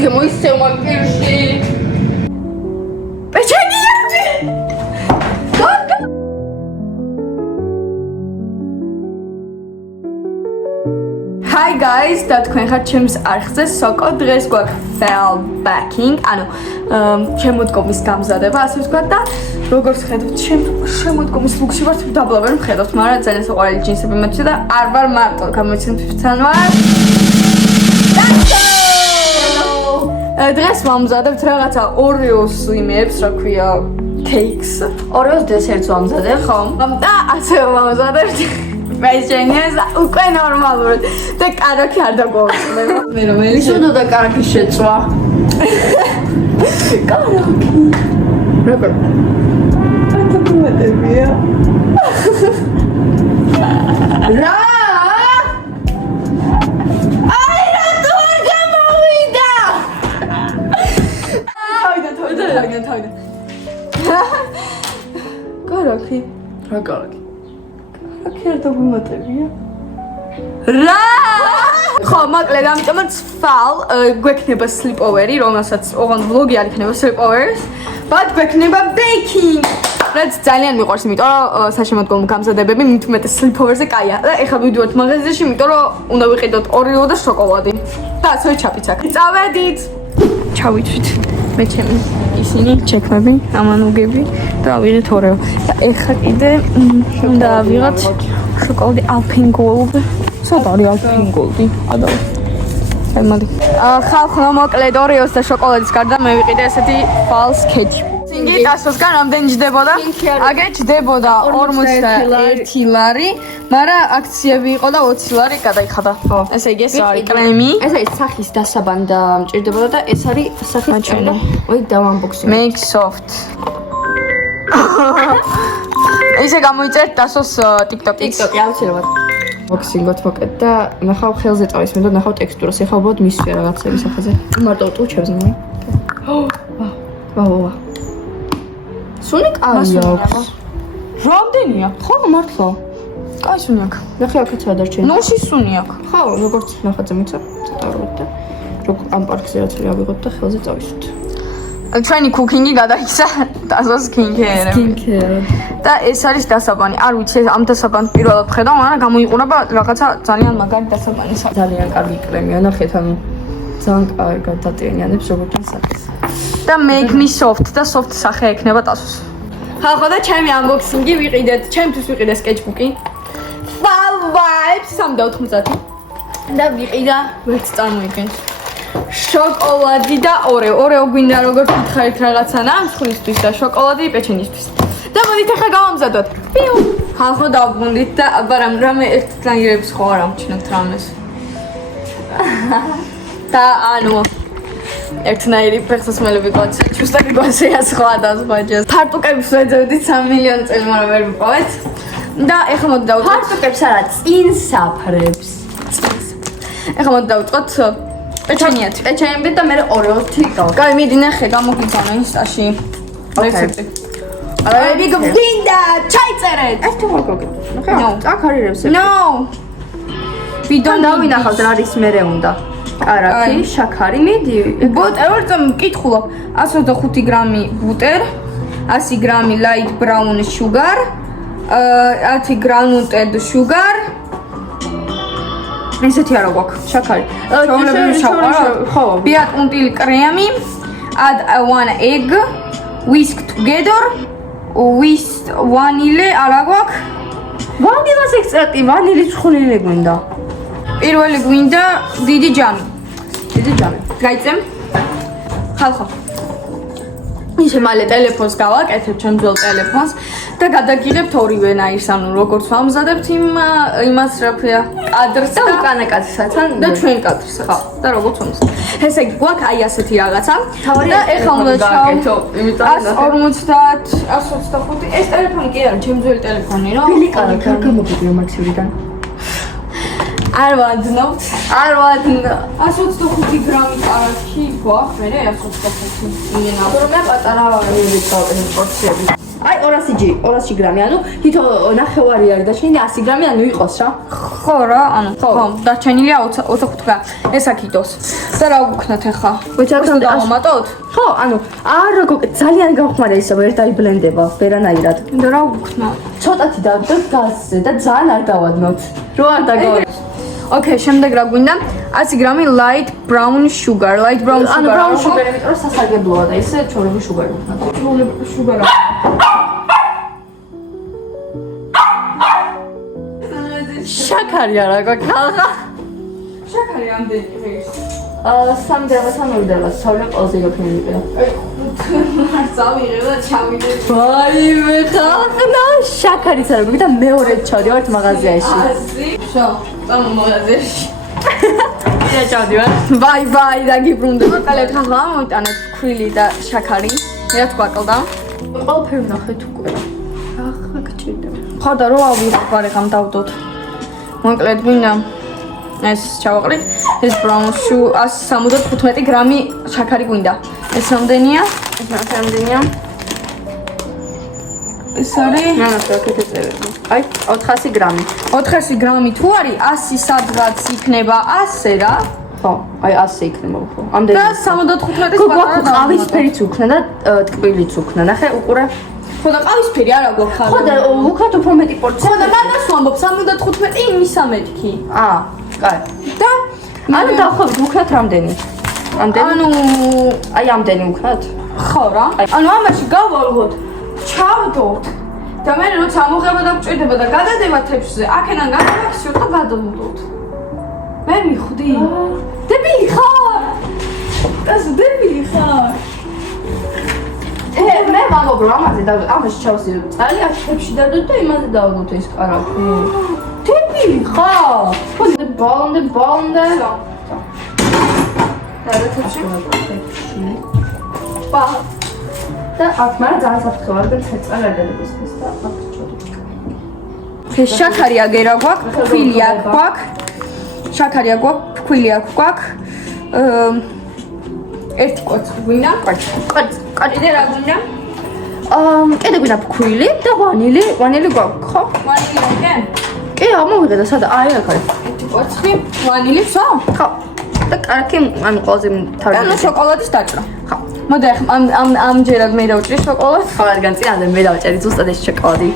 მეთქე მოისწევ მაგირში. პეჩენი ერთი. Hi guys, და თქვენ ხართ ჩემს არხზე სოკო დღეს გვაქვს fell backing, ანუ შემოდგომის გამზადება, ასე ვთქვათ და როგორც ხედავთ, შემოდგომის ლუქში ვართ, დაბლავენ ხედავთ, მაგრამ ძალიან საყვარელი ჯინსები მაქვს და არ ვარ მარტო, გამოცემთან ვარ. დღეს ვამზადებთ რაღაცა Oreos იმებს, რა ქვია, cakes. Oreos desserts ვამზადებ, ხო? და ასე ვამზადებთ. Მეშენიეს უკვე ნორმალურად და კარაქი არ დაგვაუწყდება. მე რომელი შევდო და კარაქი შეწვა. კარაქი. როგორ? ანტაკუმეტებია. რა? აი რა თორ გამოვიდა. თავიდან. კარაქი. რა კარაქი? აქეთ დაგუმატებია. რა? ხო, მოკლედ ამიტომაც fall გვექნება sleepover-ი, რომელსაც ოღონდ vlog-ი არ იქნება sleepovers, but გვექნება baking. რაც ძალიან მიყვარს, იმიტომ რომ საშემოდგომო გამზადებები მით უმეტეს sleepovers-ზე კაია. და ეხლა ვიდივართ მაღაზიაში, იმიტომ რომ უნდა ვიყიდოთ Oreo და შოკოლადი. და ასევე ჩაფიც აქ. წავედით. ჩავიცვით. მე ჩემი ისინი ჩექმები, ამანუგები და ავიღეთ Oreo. და ეხლა კიდე უნდა ავიღოთ შოკოლადი Alpine Gold. სად არის Alpine Gold-ი? ადავ. მოდი. ხალხო, მოკლედ Oreos და შოკოლადის გარდა მე ვიყიდე ესეთი false cake. სინგი ტასოსგან რამდენი ჯდებოდა? აგე ჯდებოდა 41 ლარი, მაგრამ აქციები იყო და 20 ლარი გადაიხადა. ხო. ესე იგი ეს არის კრემი. ეს არის სახის დასაბანი და მჭირდებოდა და ეს არის სახის ჭერდა. ვაი დავანბოქსინგ. Make soft. ისე გამოიწერთ ტასოს TikTok-ից. TikTok-ი აუცილებლად. ბოქსინგოთ მოკეთ და ნახავ ხელზე წავის მე და ნახავ ტექსტურას. ეხლა უბრალოდ მისვია რაღაცები სახეზე. მარტო ტუჩებს მე. ვა. სუნი კაი აქვს. რამდენია? ხო, მართლა. კაი სუნი აქვს. ნახე აქაც ადარჩენია. ნოში სუნი აქვს. ხო, როგორც ნახაძე მიცა, წავიდეთ და როგორ ამ პარკზე რაც ავიღოთ და ხელზე წავისვით. ჩვენი cooking-ი გადაიქცა ტასოს skincare-ი. Skincare. და ეს არის დასაბანი. არ ვიცი ამ დასაბანს პირველად ხედავ, მაგრამ გამოიყურება რაღაცა ძალიან მაგარი დასაბანი. ძალიან კარგი კრემია, ნახეთ ანუ ძალიან კარგად დატენიანებს როგორც სახეს. და make me soft და soft სახე ექნება ტასოს. ხალხო და ჩემი unboxing-ი ვიყიდეთ, ჩემთვის ვიყიდე sketchbook-ი. Fall vibes 390. და ვიყიდა ვერც წარმოიგენთ. შოკოლადი და Oreo გვინდა როგორ გითხარით რაღაცანა, მსხლისთვის და შოკოლადი პეჩენისთვის. და მოდით ახლა გავამზადოთ. პიუ. ხალხო დავბრუნდით და აბა რამე ერთთან ირებს ხო არ ამჩნევთ რამეს. და ანუ ერთნაირი ფეხსაცმელები გვაქვს, ჩუსტაკი გვაქვს სხვა და სხვა ჯერ. ფარტუკებს ვეძებდით 3 მილიონი წელი, მაგრამ ვერ ვიყავეთ. და ეხლა მოდი დავუწყოთ. ფარტუკებს არა, წინსაფრებს. ეხლა მოდი დავუწყოთ პეჩენიათი. პეჩენიები და მე Oreo-ი გავაკეთე. კაი, მიდი ნახე, გამოგიძანო ინსტაში. რეცეპტი. აი, გვინდა, ჩაიწერეთ. ეს თუ მოგოგეთ. ნახე, აქ არის რეცეპტი. No. ვიდონ დავინახავთ რა არის მერე უნდა. კარაქი, შაქარი, მიდი. ბუტერ, მკითხულობ. 125 გრამი ბუტერ, 100 გრამი light brown sugar, 10 granulated sugar. ესეთი არა გვაქვს, შაქარი. ჩვეულებრივი შაქარი, ხო. ბიატუნტილი კრემი, add 1 egg, whisk together with vanilla არა გვაქვს. ვანილას ექსტრაქტი, ვანილის ხუნილი გვინდა. პირველი გვინდა დიდი ჯამი. დიდი ჯამი. გაიწემ. ხალხო. ისე მალე ტელეფონს გავაკეთებ, ჩემ ძველ ტელეფონს და გადაგიღებთ ორივენაირს, ანუ როგორც ვამზადებთ იმას რა ქვია, კადრს და უკანა კადრსაც და ჩვენ კადრსაც. ხო. და როგორც ვამზადებ. ესე იგი, გვაქვს აი ასეთი რაღაცა. თავი და ეხლა უნდა გავაკეთო, იმიტომ რომ 150, 125. ეს ტელეფონი კი არა, ჩემ ძველი ტელეფონი რა. ბილი კარგი, არ გამოგიდგა მაქსივრიდან. არ ვადნობთ. 125 გრამი კარაქი გვაქვს, მე 125. იმენა. რომ მე პატარა ვიყავ ეს პორციები. აი 200 გრამი, ანუ თითო ნახევარი არის დაჩენილი 100 გრამი, ანუ იყოს რა. ხო რა, ანუ ხო, დარჩენილია 25 გრამი. ეს აქიდოს. და რა ვუქნათ ახლა? ვეცადოთ დავამატოთ? ხო, ანუ არა ძალიან გამხმარა ისა ვერ დაიბლენდება ვერანაირად. და რა ვუქნათ? ცოტათი დავდოთ გაზზე და ძალიან არ დავადნოთ. რო არ დაგავარდნოთ. Okay, შემდეგ რა გვინდა? 100 გრამი light brown sugar. Light brown sugar. ანუ brown sugar, იმიტომ რომ სასარგებლოა და ისე ჩვეულებრივი sugar ვუქნათ. ჩვეულებრივი sugar. შაქარი არა გაქალხა. შაქარი ამდენი ღირს. 3 დელას სავლე ყველაზე გაფრინდება. არ წავიღე და ჩავიდე. ვაიმე ხალხნა, შაქარი სარგები და მეორე ჩავდივართ მაღაზიაში. შო, წამო მაღაზიაში. ია ჩავდივართ. ბაი და გიბრუნდება. კალეთ ახლა მოვიტანეთ ქვილი და შაქარი. მე თქვაკლდა. ყველაფერი ნახეთ უკვე. ახლა გჭირდება. ხო და რო ავიღოთ გარეგან დავდოთ. მოკლედ გვინდა ეს ჩავაყრით. ეს brown sugar 175 გრამი შაქარი გვინდა. ეს რამდენია? ეს არის აი 400 გრამი. 400 გრამი თუ არის 100 სადღაც იქნება 100 რა. ხო, აი 100 იქნება უფრო. ამდენი. და 75-ის გვაქვს ყავისფერიც უქნა და ტკბილიც უქნა. ნახე უყურე. ხო და ყავისფერი არა გვაქვს ხარ. ხო და უქნათ უფრო მეტი პორცია. ხო და მაგას ვამბობ 75 იმისა მეთქი. კაი. და ანუ დავხვევით უქნათ რამდენი? ანუ აი ამდენი უქნათ? ხო რა. ანუ ამაში გავვალღოთ. ჩავდოთ. და მე როცა ამოღება დაგჭირდება და გადადება თეფშზე, აქედან გადავაქციოთ და გადავუდოთ. მე მიხვდი. დებილი ხარ? ეს დებილი ხარ? მე ვამბობ რომ ამაზე და ამაში ჩავსირებ წალი, აქ თეფში დადოთ და იმაზე დავდოთ ეს კარაფი. დებილი ხარ? ხო, ბოლნდე. და თეფში? პა. და აქ მაგრამ ძალიან საფრთხე ვარ და წეწალი არ გადაგეს ეს და აქ ჩოდით. ეს შაქარი აგერა გვაქვს, ფქვილი აქ გვაქვს. შაქარი აქ გვაქვს, ფქვილი აქ გვაქვს. ერთი კვერცხი გვინდა. კიდე რა გვინდა? კიდე გვინდა ფქვილი და ვანილი გვაქვს, ხო? ვანილი მოგენ? კი, ამოვიღე და სადა? აი აქ არის. ერთი კვერცხი, ვანილი ვსო? ხო. და კარგი, ანუ ყველაზე თავი. ანუ შოკოლადის დაჭრა. ხო. მოდი ახლა ამჯერად მე დავჭრი შოკოლადს. ხო, არ განწიადე, მე დავჭერი ზუსტად ეს შოკოლადი.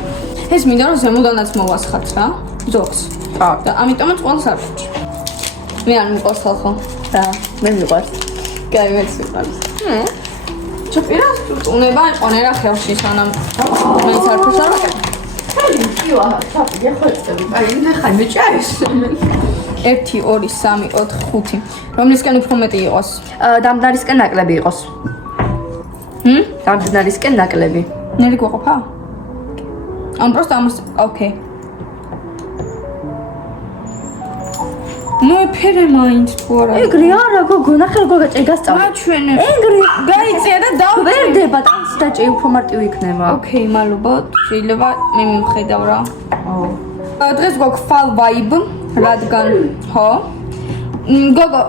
ეს მინდა რომ ზემოდანაც მოვასხათ რა. ძოხს. ხო. და ამიტომაც ყველს არ ვჭრი. მე არ მიყვარს ხალხო. და მე მიყვარს. კაი, მეც მიყვარს. ჩუპირას უნება ყონა რა ხელში სანამ მეც არ ფერს არ ვაკეთებ. ივა, ჩაპი, ხო ეცები. აი, მე ხარ მეჭარის. 1 2 3 4 5 რომლისკენ უფრო მეტი იყოს? დამდნარისკენ ნაკლები იყოს. დამდნარისკენ ნაკლები. ნელი გვაყოფა? ან просто ამას ოკეი. ნუ ეფერე მაინც თუ არა. ეგრე არა, გოგო, ნახე როგორ გაჭი გასწავლე. მაჩვენე. ეგრე გაიწია და დავჭი. ვერდება, ტანს დაჭი უფრო მარტივი იქნება. ოკეი, მადლობა. შეიძლება მე მიმხედავ რა. აუ. დღეს გვაქვს fall vibe, რადგან ხო? გოგო,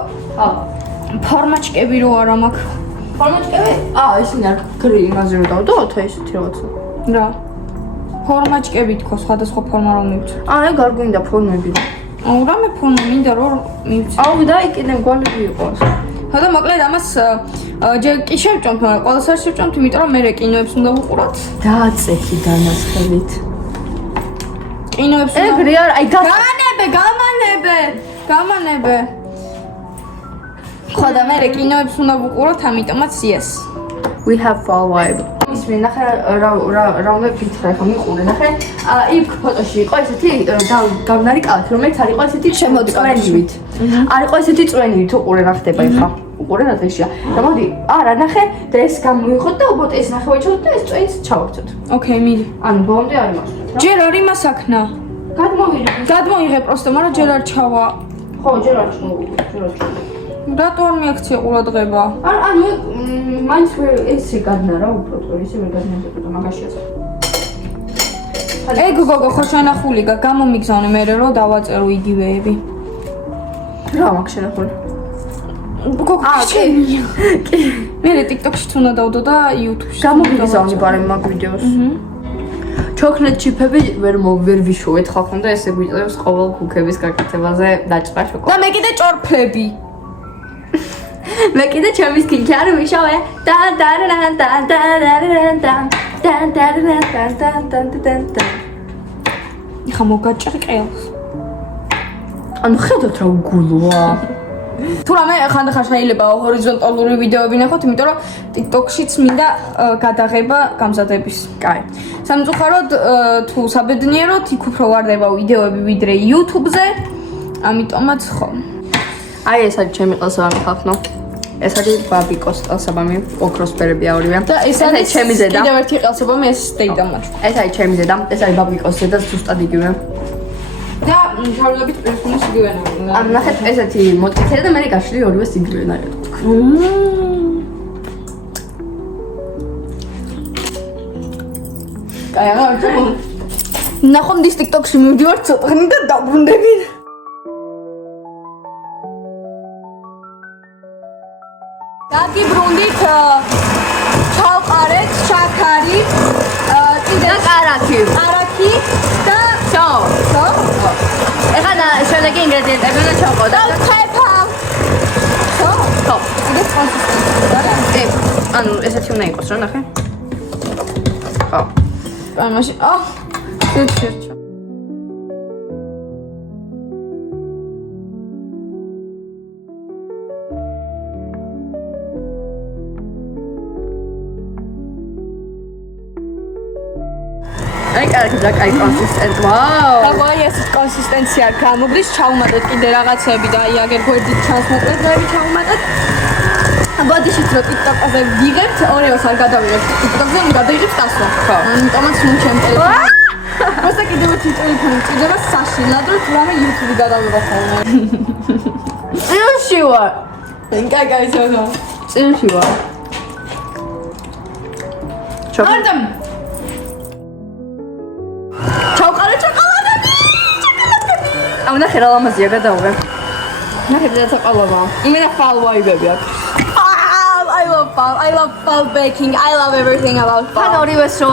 ფორმაჩკები რო არა მაქვს. ფორმაჩკები? ისინი არ გრი იმაზე რომ დავდოთ, ესეთი რაღაცა. რა. ფორმაჩკები თქო, სხვადასხვა ფორმა რომ მივწვი. ეგ არ გვინდა ფორმები. აუ, რამე ფორმა მინდა რომ მივწვი. აუ, და იქიდან გვალები იყოს. ხო და მოკლედ ამას ჯერ კი შევჭამთ, მაგრამ ყველას არ შევჭამთ, იმიტომ რომ მე კინოებს უნდა ვუყუროთ. დააწექი განასხელით. კინოებს ეგრე არ, აი გამანებე. ხო და მე კინოებს უნდა ვუყუროთ, ამიტომაც yes. We have fall vibe. ის მე ნახე რა უნდა გითხრა ხა მიყურე ნახე იქ ფოტოში იყო ესეთი გამნარი კალათი რომელიც არ იყო ესეთი შემოწმენივით არ იყო ესეთი წვენივით უყურე რა ხდება ხა უყურე რა დღეშია და მოდი არა ნახე და ეს გამოიღოთ და უბრალოდ ეს ნახე ვაჩვენოთ და ეს წვენიც ჩავარდოთ ოკეი მიდი ანუ ბოლომდე არ იმასვენოთ რა ჯერ არ იმასაქნა გადმოიღე პროსტო მაგრამ ჯერ არ ჩავა ხო ჯერ არ ჩმოვიდე რატო არ მიაქცია ყურადღება ანუ მაინც ესე გადნა რა უფრო თორე ისე ვერ გადნებოდა მაგაშია ეგ გოგო ხო შენახული გამომიგზავნე მე რომ დავაწერო იგივეები რა მაქვს შენახული გოგო კი მე TikTok-ში უნდა დავდო და YouTube-ში გამომიგზავნე ბარემ მაგ ვიდეოს chocolate chip-ები ვერ ვიშოვეთ ხალხთან და ესე გვიწევს ყოველ ქუქების გაკეთებაზე დაჭრა შოკოლადი. და მე კიდე ჭორფლები. მე კიდე ჩემი სკინი არ ვიშოვე. იხა მოგაჭრყელს. ანუ ხედავთ რა უგულოა. თუ რამე ხანდახან შეიძლება ჰორიზონტალური ვიდეოები ნახოთ, იმიტომ რომ TikTok-შიც მინდა გადაღება გამზადების. კაი. სამწუხაროდ თუ საბედნიეროდ იქ უფრო ვარდება ვიდეოები ვიდრე YouTube-ზე. ამიტომაც ხო. აი ეს არის ჩემი ყელსაბამი ხალხო. ეს არის ბაბიკოს ყელსაბამი, ოქროსფერები ორივე. და ეს არის ჩემი ზედა. კიდევ ერთი ყელსაბამი ეს დეიდამაჩ. ეს არის ჩემი ზედა, ეს არის ბაბიკოს ზედა ზუსტად იგივე. და თავლებით პერსონის იგივენა. ამ ნახეთ ესეთი მოტკიცელი და მე გაშლი ორივე იგივე ნაირად. კაი, აღარ ნახომდის TikTok-ში მივდივარ ცოტა ხნით და დაბრუნდები. დაგიბრუნდით ჩავყარეთ შაქარი, კიდე კარაქი. არაქი და ჩო. ხო? ეხლა და შემდეგი ინგრედიენტები უნდა ჩავყო და ხეფა. ხო? ხო. კიდე კონსისტენცია. ანუ ესეთი უნდა იყოს რა ნახე. ხო. აი მაშინ შეერჩა. აი კარგი და კაი კონსისტენტ. ვაუ. აი ეს კონსისტენცია გამოგდის, ჩავუმატეთ კიდე რაღაცები და აი აგერ გვერდით ჩანს მოკლედები ჩავუმატეთ. ბოდიშით რო TikTok-ზე ვიღებთ, ორეოს არ გადავიღებთ. TikTok-ზე გადაიღებთ დასვა. ხო. ამიტომაც ნუ ჩემ ტელეფონში. მოსა კიდევ ერთი ტელეფონი ჭირდება საშინლად, რომ რამე YouTube-ი გადავიღო ხოლმე. წილში ვარ. კაი, ზოგო. წილში ვარ. არდამ. ჩავყარე ჩოკოლადები. ამ ნახე რა ლამაზია გადავიღე. ნახე და ჩოკოლადა. იმენა fall vibe-ები აქვს. I love fall baking. I love everything about fall. თან ორივეს რო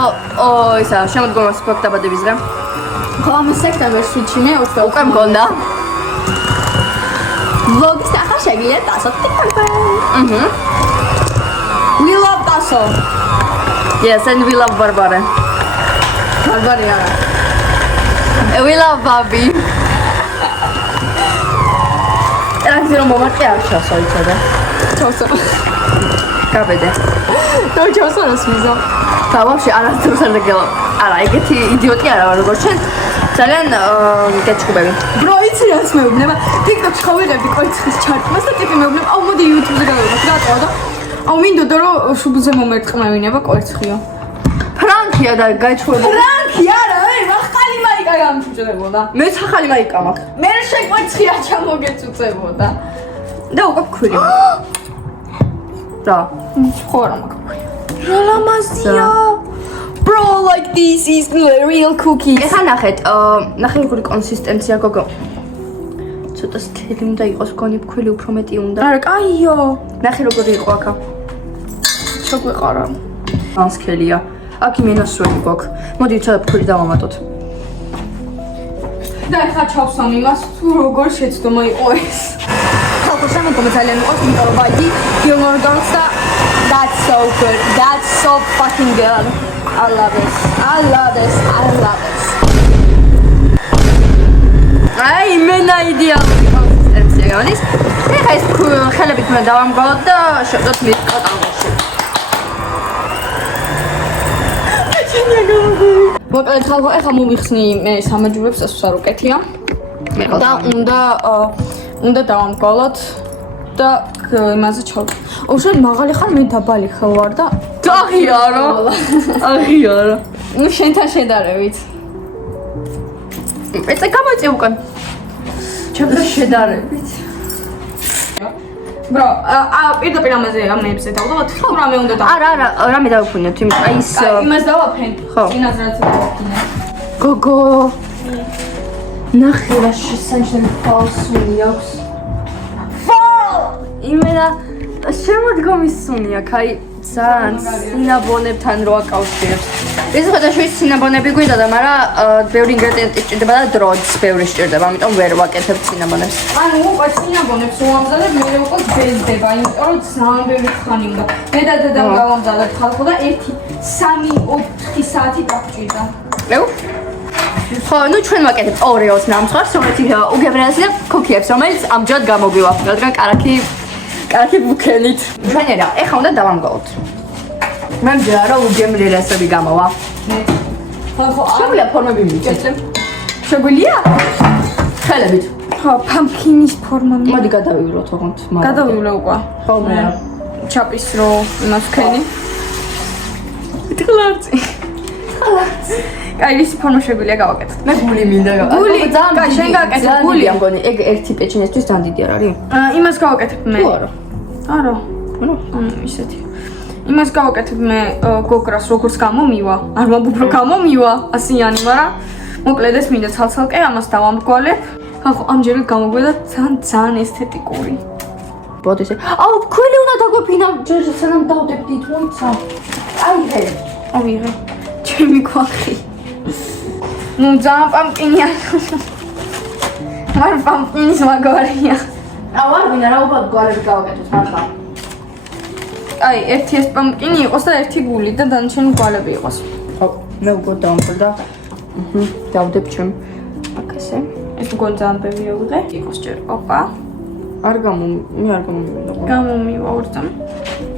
ისა შემოდგომას ფაქტ დაბადებისგან. ხო, ამ სექტემბერში მე უკვე მგონდა. Vlogs და ახლა შეგიძლია დასოთ TikTok-ზე. We love Daso. Yes, and we love Barbara. Barbara არა. We love Bobby. რა რომ მომარტყე არ ჩასო იცოდა. ჩავსო. გაბედე. და ჩავსონოს მიზო. და ვაფშე არასდროს არ დაგელა. არა, ეგეთი იდიოტი არა ვარ როგორც შენ. ძალიან გეჩხუბები. Bro, იცი რას მეუბნება? TikTok-ში ხო ვიღებდი კვერცხის ჩარტმას და ტიპი მეუბნება, აუ მოდი YouTube-ზე გავიღოთ. რატო და? აუ მინდოდა რომ შუბლზე მომერწყმევინება კვერცხიო. ფრანკია და გაჩხუბები. ფრანკი არა, ახალი მაიკა გამჩუჭდებოდა. მე ახალი მაიკა მაქვს. მე შეკვეცხია ჩამოგეწუწებოდა. და უკვე ქვილი. რა? ხო რა მაქვს. რა ლამაზია. Bro, like this is real cookies. ეხა ნახეთ, ნახე როგორი კონსისტენცია გოგო. ცოტა სქელი უნდა იყოს, გონი ფქვილი უფრო მეტი უნდა. არა, კაიო. ნახე როგორი იყო აქა. ჩაგვეყარა. ამ სქელია. აქ მინუსველი გვაქვს. მოდი ცოტა ფქვილი დავამატოთ. და ახლა ჩავსვამ იმას, თუ როგორ შეცდომა იყო ეს. ხალხო შემოდგომა ძალიან იყო, იმიტომ რომ ბაგი Gilmore Girls და that's so good. That's so fucking good. I love it. I love this. I love this. აი, მენა იდეალური კონსისტენცია გამოდის. ეხა ეს ხელებით მე დავამგალოთ და შევდოთ მის კატალოგში. მოკლედ ხალხო, ეხლა მომიხსნი მე სამაჯურებს ეს ვსა რუკეთია. და უნდა დავამგალოთ და იმაზე ჩავ. უშენ მაღალი ხარ, მე დაბალი ხარ ვარ და აღიარო. აღიარო. ნუ შენთან შედარებით. ეცე გამოიწე უკან. ჩემთან შედარებით. Bro, პირდაპირ ამაზე ამეებზე დავდოთ. თუ რამე უნდა და არა, რამე დავფუნოთ, იმიტომ აი ის იმას დავაფენ. ხო. წინაზე რაც დავაფინე. გოგო. ნახე რა შესანიშნავი ფალსუნი აქვს. Fall! იმენა შემოდგომის სუნი აქვს, აი ძალიან სინაბონებთან რო აკავშირებს. ეს ხოდაშუის ცინამონები გვინდა და მაგრამ ბევრი ინგრედიენტი სჭირდება და დროც ბევრი სჭირდება, ამიტომ ვერ ვაკეთებ ცინამონებს. ანუ უკვე ცინამონებს უამზადებ, მე უკვე ბეზდება, იმიტომ რომ ძალიან ბევრი ხანი უნდა. მე და დედამ გავამზადებ ხალხო და 1-3-4 საათი გავჭირდა. ევ? ხო, ну ჩვენ ვაკეთებ ორეოს ნამსხვრს, რომელიც უგებრიელს და ქუქიებს, რომელიც ამჯერად გამოგვივა, რადგან კარაქი ბუქენით. ჩვენერა, ეხლა უნდა დავამგაოთ. მე მჯერა რომ უგებრიელსები გამოვა. ხალხო, შეგვიძლია ფორმები მივიჭერთ. შეგვიძლია? ხელებით. ხო, pumpkin-ის ფორმა. მოდი გადავივლოთ ოღონდ. გადავივლე უკვე. ხო, მე ჩაპის რო იმას ვქენი. ტყლარწი. კაი, ის ფორმა შეგვიძლია გავაკეთოთ. მე გული მინდა გული, კაი, შენ გააკეთე გული. ამ გონი, ეგ ერთი პეჩინისთვის ძალიან დიდი არ არის? იმას გავაკეთებ მე. თუ არა. არა. ნუ, ისეთი. იმას გავაკეთებ მე გოგრას როგორც გამომივა. არ მომბობ რომ გამომივა, ასიანი, მაგრამ მოკლედ ეს მინდა ცალ-ცალკე ამას დავამგვალებ. ხალხო, ამჯერად გამოგვედა ძალიან ესთეტიკური. ბოდი ესე. აუ, ქვილი უნდა დაგვეფინა, ჯერ სანამ დავდებდით, მოიცა. აი, ჰე. ავიღე. ჩემი ქვახი. ნუ ძალიან პამპკინია. მაგრამ პამპკინის მაგვარია. აუ, არ ვინა რა უბრალოდ გვარები გავაკეთოთ მართლა. აი, ერთი ეს პამპკინი იყოს და ერთი გული და დანარჩენი გვალები იყოს. ხო, მე უკვე დავამხელდა. დავდებ ჩემ აქ ესე. ეს გოლ ძალიან ბევრი აუღე. იყოს ჯერ. ოპა. მე არ გამომივიდა. გამომივა ორწამ.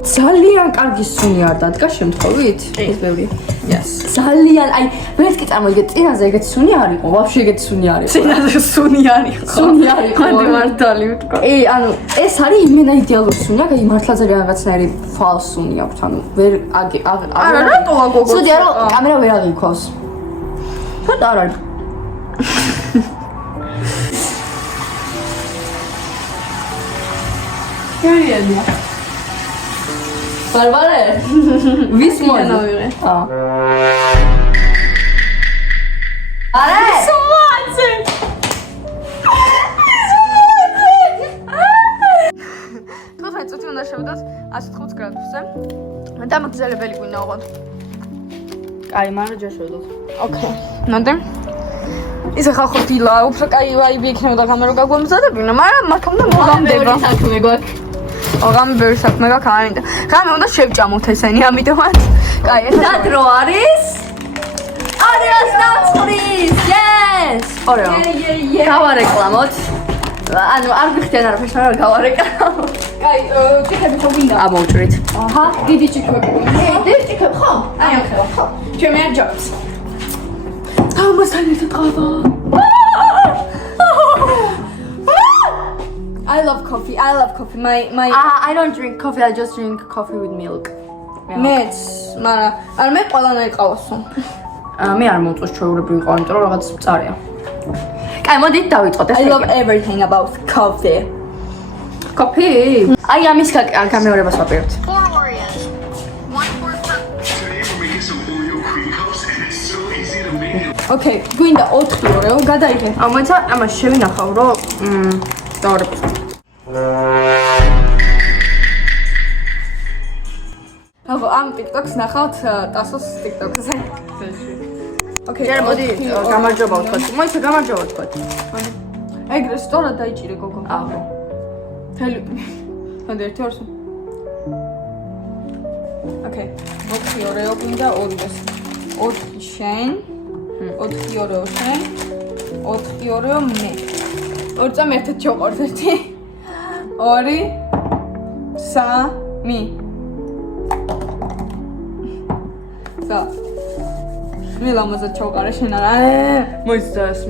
ძალიან კარგი სუნი არ დადგა შემთხვევით? ეს ბევრი. Yes. ძალიან, აი, ვერც კი წარმოგიდგენთ, წინაზე ეგეთი სუნი არ იყო, ვაფშე ეგეთი სუნი არ იყო. წინაზე სუნი არის. სუნი არ იყო. მანდი მართალი ვთქვა. ანუ ეს არის იმენა იდეალური სუნი, აი მართლა ძალიან რაღაცნაირი ფალსუნი აქვს, ანუ ვერ არა, რატოა გოგო? ცუდია რომ კამერა ვერ აღიქოს. ცოტა არ არის. გერია. ბარბარე. ვის მოდი? ნავიღე. არა. სუაცე. თოთი წუთი უნდა შევდოთ 105 გრადუსზე. და მაგზელებელი გვინდა ოღონდ. კაი, მაგრამ ჯერ შევდოთ. ოკეი. ნამდე. ისე ხალხო დილა, უფრო კაი ვაიბი იქნებოდა გამერო გაგვამზადებინა, მაგრამ მაქამდე მოგამდება. საქმე გვაქვს. ოღამე ბევრი საქმე გაქვს არინდა. ღამე უნდა შევჭამოთ ესენი, ამიტომაც. კაი, ეს და დრო არის? ორეოს ნამსხვრით. Yes! ორეო. გავარეკლამოთ. ანუ არ გიხდიან არაფერს, მაგრამ გავარეკლამოთ. კაი, ჭიქები ხო გინდა? ამოვჭრით. აჰა, დიდი ჭიქები. დიდი ჭიქები ხო? აი, ხო. ჩემი არ ჯობს. ამასალით ყავა. I love coffee. My I don't drink coffee, I just drink coffee with milk. მეც, მაგრამ არ მე ყველანაირ ყავასო. მე არ მოუწევს ჩვეულებრივი ყავა, იმიტომ რომ რაღაც მწარეა. კაი, მოდით დავიწყოთ ეს. I love everything about coffee. Coffee. აი ამის გამეორებას ვაპირებთ. 4 Oreos. 1 4 cup. Today we're making some Oreo cream cups and it's so easy to make. Okay, გვინდა 4 ორეო, გადაიღე. მოიცა, ამას შევინახავ, რომ დავარებოს. ახლა ამ TikTok-ს ნახავთ ტასოს TikTok-ზე. Okay, ჯერ მოდი გამარჯობა ვთქვათ. მოიცა გამარჯობა ვთქვათ. ეგრე სწორად დაიჭირე გოგო. აჰო. თელი. მანდ ერთი ორს. Okay, 4 ორეო გვინდა ორიოს. 4 შენ. 4 ორეო შენ. 4 ორეო მე. ორწამ ერთად ჩავყავთ ერთი. 2 3 სა. მე ლამაზად ჩავყარე შენ არა. მოიცა ეს.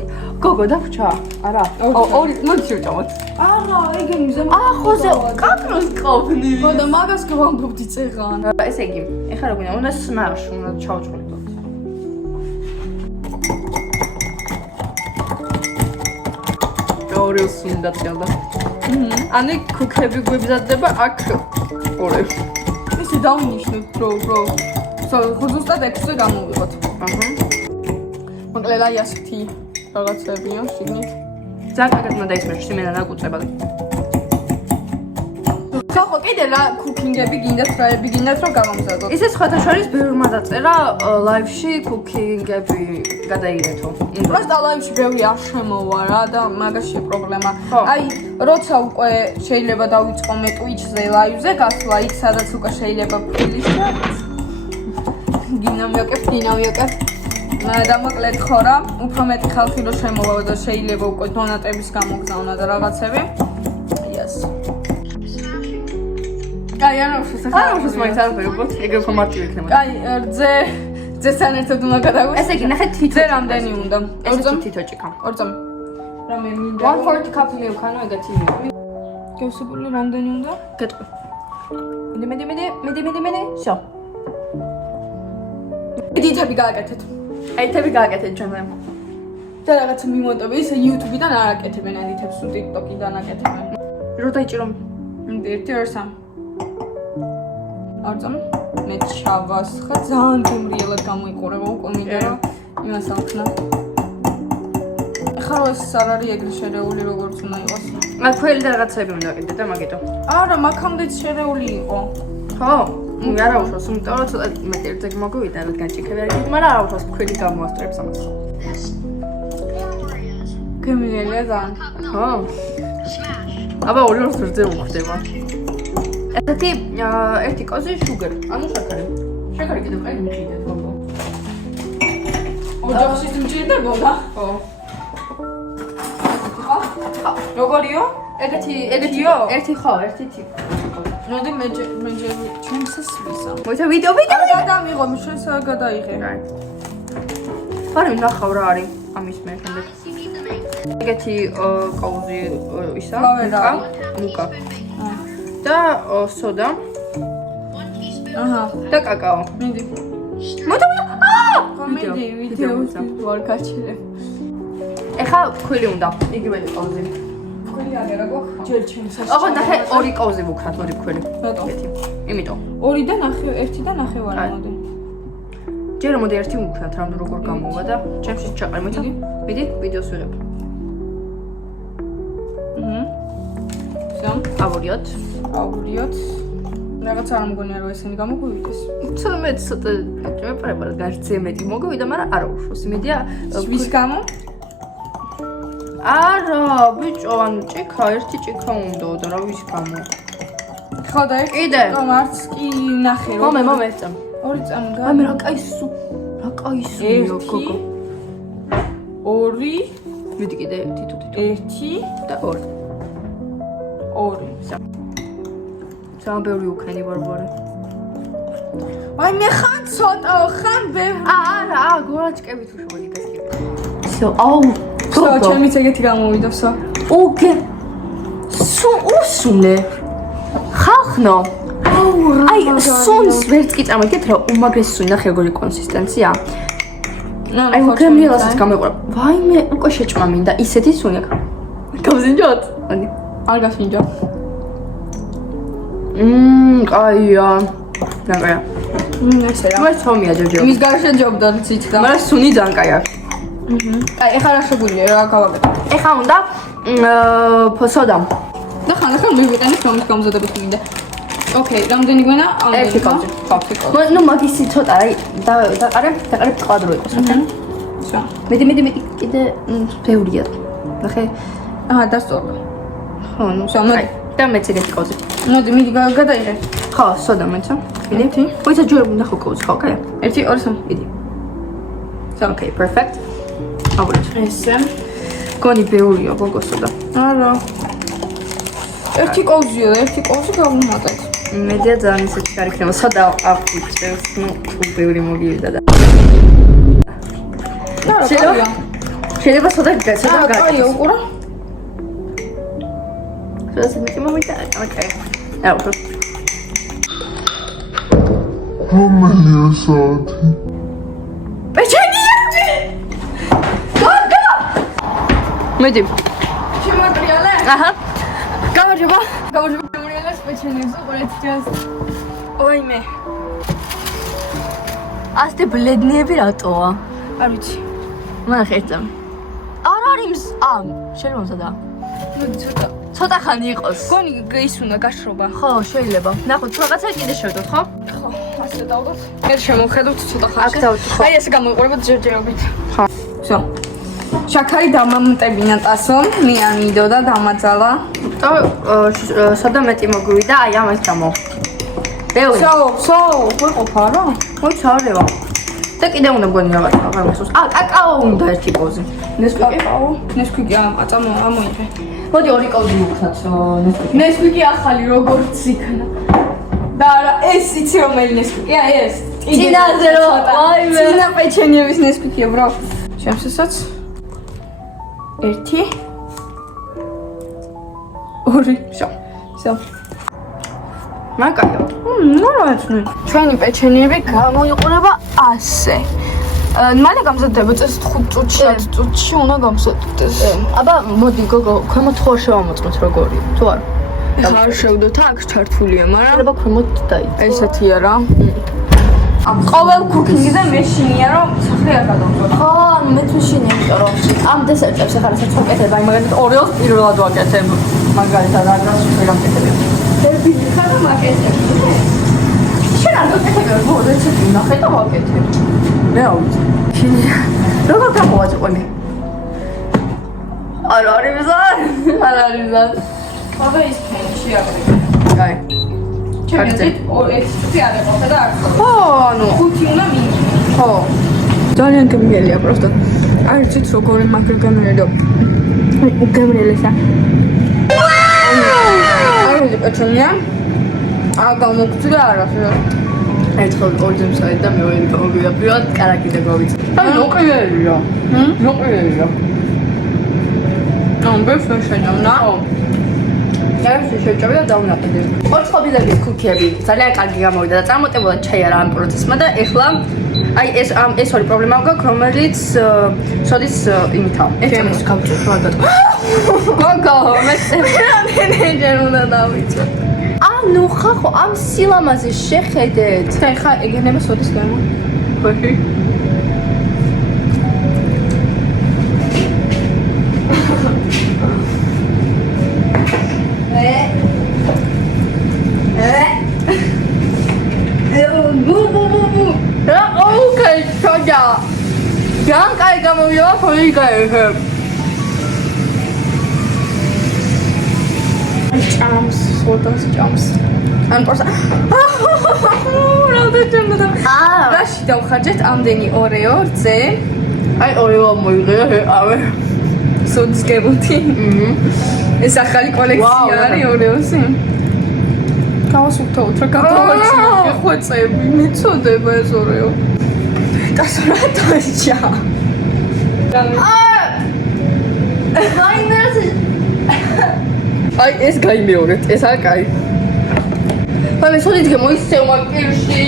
გოგო დავრჩა? არა. ორი მოდი შევჭამოთ. არა, ეგ მიზა. ახოზე კაკროს ყოფნი. ხო და მაგას გავამბობდი წეღან. ესე იგი, ეხლა რა გვინდა? უნდა smash, უნდა ჩავჭყრიტოთ. ორეოს უნდა წელდა. ანუ ქუქები გვებზადდება აქ. ორეო. ისე დავინიშნოთ, ბრო. ხო ზუსტად 6-ზე გამოვიღოთ. აჰა. მოკლედ აი ასეთი რაღაცებია შიგნით. ძალიან კარგად უნდა ისმეშოს იმენა დაგუწებად. ხა ხო, კიდე რა cooking-ები გინდათ, რაები გინდათ რომ გამომზადოთ. ისე სხვათა შორის ბევრმა დაწერა live-ში cooking-ები გადაიღეთო. просто live-ში ბევრი არ შემოვა რა და მაგაში პრობლემა. ხო. აი, როცა უკვე შეიძლება დავიწყომე Twitch-ზე live-ზე გასვლა, იქ სადაც უკვე შეიძლება ფილის და დინამიოკებ. და მოკლედ ხო რა, უფრო მეტი ხალხი რო შემოვა და შეიძლება უკვე დონატების გამოგზავნა და რაღაცები. Yes. აი, არ არამშოს მაინც არ ვფერობთ, ეგრე უფრო მარტივი იქნება. აი, ძესთან ერთად უნდა გადავიდე. ესე იგი, ნახეთ თითო ძე რამდენი უნდა? ორწამ თითო ჭიქა. ორწამ. რამე მინდა. 1/4 cup მივქანო ეგეთი. გევსებული რამდენი უნდა? გეტყვი. მედი. Всё. დიდითები გააკეთეთ. აითები გააკეთეთ ჩემზე. და რაღაცა მიმოტები, ისე YouTube-დან არ აკეთებენ ედიტებს, თუ TikTok-დან აკეთებენ. რო დაიჭირო. 1 2 3. ორწამ. მე ჩავასხა, ძალიან გემრიელად გამოიყურება უკვე მინდა რომ იმას ავხსნა. ახლა ეს არ არის ეგრე შერეული როგორც უნდა იყოს. ქველი და რაღაცები უნდა აკეთდე და მაგიტო. არა, მაგამდეც შერეული იყო. ხო? არა უშავს, იმიტომ რომ ცოტა მეტი ერთზე მოგვივიდა, რადგან ჭიქები არ იქნება, მაგრამ არა უშავს ქველი გამოასწრებს ამას. გემრიელია ძალიან. ხო? Smash. აბა ორი ორს რძე უხდება. ესეთი ერთი კოზი შუგარ, ანუ შაქარი. შაქარი კიდევ კაი მიხიდეთ გოგო. ოჯახში მჭირდებოდა? ხო. როგორიო? ეგეთიო? ერთი ხო, ერთი ტიპი. ნოდი მე ჩემსას ვისა. მოიცა ვიდეო. გადამიღო, შენს არ გადაიღე. ფარი ნახავ რა არის ამის მე შემდეგ. You need the make. ეგეთი კოუზი ისა, ფლავერა. მუკა. და სოდა 1 teaspoon. აჰა, და კაკაო. მინდი. მოდი. მიდი, ვიდეო ვარ გაჩერე. ეხა ქვილი უნდა. იგივე კოუზი. ქვილი აგერა გვაქვს? ჯერ ჩემსას. აბა ნახე ორი კოუზი ვუქნათ, ორი ქვილი. რატო? ერთი. იმიტომ. 2 და 1.5 აი. მოდი. ჯერ მოდი ერთი ვუქნათ, რამე როგორ გამოვა და ჩემში ჩაყარ მოიცა. მიდი, ვიდეოს ვიღებ. всё. ავორიოთ. აურიოთ. რაღაც არ მგონია რომ ესენი გამოგვივიდეს. ცოტა მეპარება რა გარცე მეტი მოგვივიდა, მაგრამ არა უშავს. იმედია ვის გამო? არა, ბიჭო, ანუ ჭიქა, ერთი ჭიქა უნდა და რა ვის გამო. ხო და ეს კიდე? მარც კი ნახე რომ. მომე წამ. 2 წამ გა. ამე რა კაისუ. რა კაისუ გოგო. 2 მიდი კიდე თითო 1 და 2. 2. სამ ბევრი უქენი ბარბარე. აი მე ხან ცოტა ხან ბევრი. არა, გორაჭკებით უშუალო გასკები. всё, აუ, всё, ჩემიც ეგეთი გამოვიდა, всё. ოგე. усунე. ხალხნო. აი, სუნს ვერც კი წარმოგიდგენთ რა უმაგრესი სუნი ნახე როგორი კონსისტენცია. აი, გემრიელასაც გამეყურა. ვაიმე, უკვე შეჭმა მინდა ისეთი სუნი აქვს. გავზინჯოთ? ანუ არ გასინჯა. კაია. დაგაა. ესე რა. მას ხომია ჯოჯო. იმის გარშე ჯობდა ცით და. მაგრამ სუნი ძალიან კაი აქვს. აი, ეხლა რა შეგვიძლია რა გავაკეთო? ეხა უნდა სოდა. და ხან მივიყენებ რომის გამზადებით მინდა. ოკეი, რამდენი გვენა? ერთი კოძი. ხო. ნუ მაგისი ცოტა აი დაყარე კვადრო იყოს, ოკეი? всё. მედი კიდე ბევრია. ნახე. აჰა, დასწორდა. ხო, ნუ всё, მოდი. და მეც ეგეთი კოძი. მოდი, მიდი გადაიღე. ხო, სოდა მეცა. ერთი. მოიცა ჯერ უნდა ხო კოძი, ხო, კაია. 1 2 3. მიდი. всё. ოკეი, perfect. ავუჩ. ესე. გონი ბევრია გოგო სოდა. არა. ერთი კოუზია და ერთი კოუზი გავუმატეთ. მედია ძალიან ისეთი კარი იქნება. სოდა აფუჭებს, ნუ თუ ბევრი მოგივიდა და. რა, შეიძლება სოდა რა, აი, უყურა. Сейчас мы тему мыть. Окей. აუ. პეჩენიები! გოგო! მედი. შემოტრიალე? აჰა. გამარჯობა. შემოტრიალე პეჩენიებს უყურეთ ჯას. ოიმე. ასეთი ბლედნიები რატოა? არ ვიცი. მანახე ერთამ. არ არის ამ, შეიძლება მომზადა. მოდი ცოტა ცოტა ხანი იყოს. გონი ის უნდა გაშრობა. ხო, შეიძლება. ნახოთ, რაღაცა კიდე შევდოთ, ხო? ხო, ასე დავდოთ. მე შემოვხედოთ ცოტა აქ ხანში. დავდოთ, ხო. აი ესე გამოიყურებოთ ჯერჯერობით. ხო. всё. შაქარი დამამტებინა ტასო, მე ამიდო და დამაძალა. სადა მეტი მოგვივიდა, აი ამას გამო. ბევრი. всё, ვეყოფა რა? ხო, ჩარევა. და კიდე უნდა მგონი რაღაც აღმოსოს. კაკაო უნდა ერთი პოზი. ნესკვიკი ამოიღე. მოდი ორი კოვდი მოგხსნათ ნესკვიკი. ნესკვიკი ახალი როგორც იქნა. და არა, ეს იცი რომელი ნესკვიკია ეს? წინაზე რო, ვაიმე. წინა პეჩენიების ნესკვიკია, ბრო. შემსესაც 1 2 всё. მაგაიო. ნормально. ჩვენი პეჩენიები გამოიყურება ასე. მალე გამზადდება წეს 5 წუთში, 10 წუთში უნდა გამზადდეს. აბა მოდი გოგო, ქვემოთ ხო შევამოწმოთ როგორი. თუ არ. ხარ შევდოთ აქ ჩართულია, მაგრამ შეიძლება ქვემოთ დაიწყო. ესეთია რა. ყოველ კუკინგზე მეშინია რომ სახე არ გადავწყვეტ. ხო, მეც მაშინია, იმიტომ რომ ამ დესერტებს ახლა რასაც ვაკეთებ, აი მაგალითად ორეოს პირველად ვაკეთებ. მაგალითად აგრას ვერ ვაკეთებ. ტერბილი ხარ მაკეთებ. შენ არ ვაკეთებ, ხო, რეცეპტი ნახე და ვაკეთებ. მე ავიც. როგორ გამოვაწყო მე? არ არის მზად. არ არის მზად. აბა ის ფენში აღარ. აი. ჩემი ეს წუთი არ ეყოფა და არ ხო. ხო, ანუ 5 უნდა მინიმუმ. ხო. ძალიან გემრიელია просто. არ იცით როგორი მაგრამ გემრიელია. გემრიელია. არ უნდა პეჩენია. გამოგწია არაფერი. ერთხელ ორჯერ მსაით და მეორე გამოვიდა. პირველად კარაკი და გავიწე. აი, ნოყიერია. ნოყიერია. ბებს შეშენავნა. ეს შეჭრა და დაუნაყიდე. ოცხობილების კუქიები ძალიან კარგი გამოვიდა და წარმოტებულად ჩაიარა ამ პროცესმა და ეხლა აი ეს ორი პრობლემა გვაქვს, რომელიც შოდის იმითა. ეს გავწევ მაგათ. გოგო, მე რამდენჯერ უნდა დავიწვე. ანუ ხახო ამ სილამაზეს შეხედეთ. და ეხა ეგენება სოდის გამო. ხოხი. ძალიან კაი გამოვიდა ფოლიკაი. ჭამს, სოდას ჭამს. ან პროსა. რამდენჯერ და რაში დავხარჯეთ ამდენი ორეო რძე? აი ორეო მოიღე ავე. სოდის გებუთი. ეს ახალი კოლექცია არის ორეოსი. გავასუფთავოთ რა გადავაჩინოთ ხვეწები, მეწოდება ეს ორეო. დასრატოჭა. აი ეს გაიმეორეთ, ეს არ კაი. მაგრამ სოდი დგე მოიცემა პირში.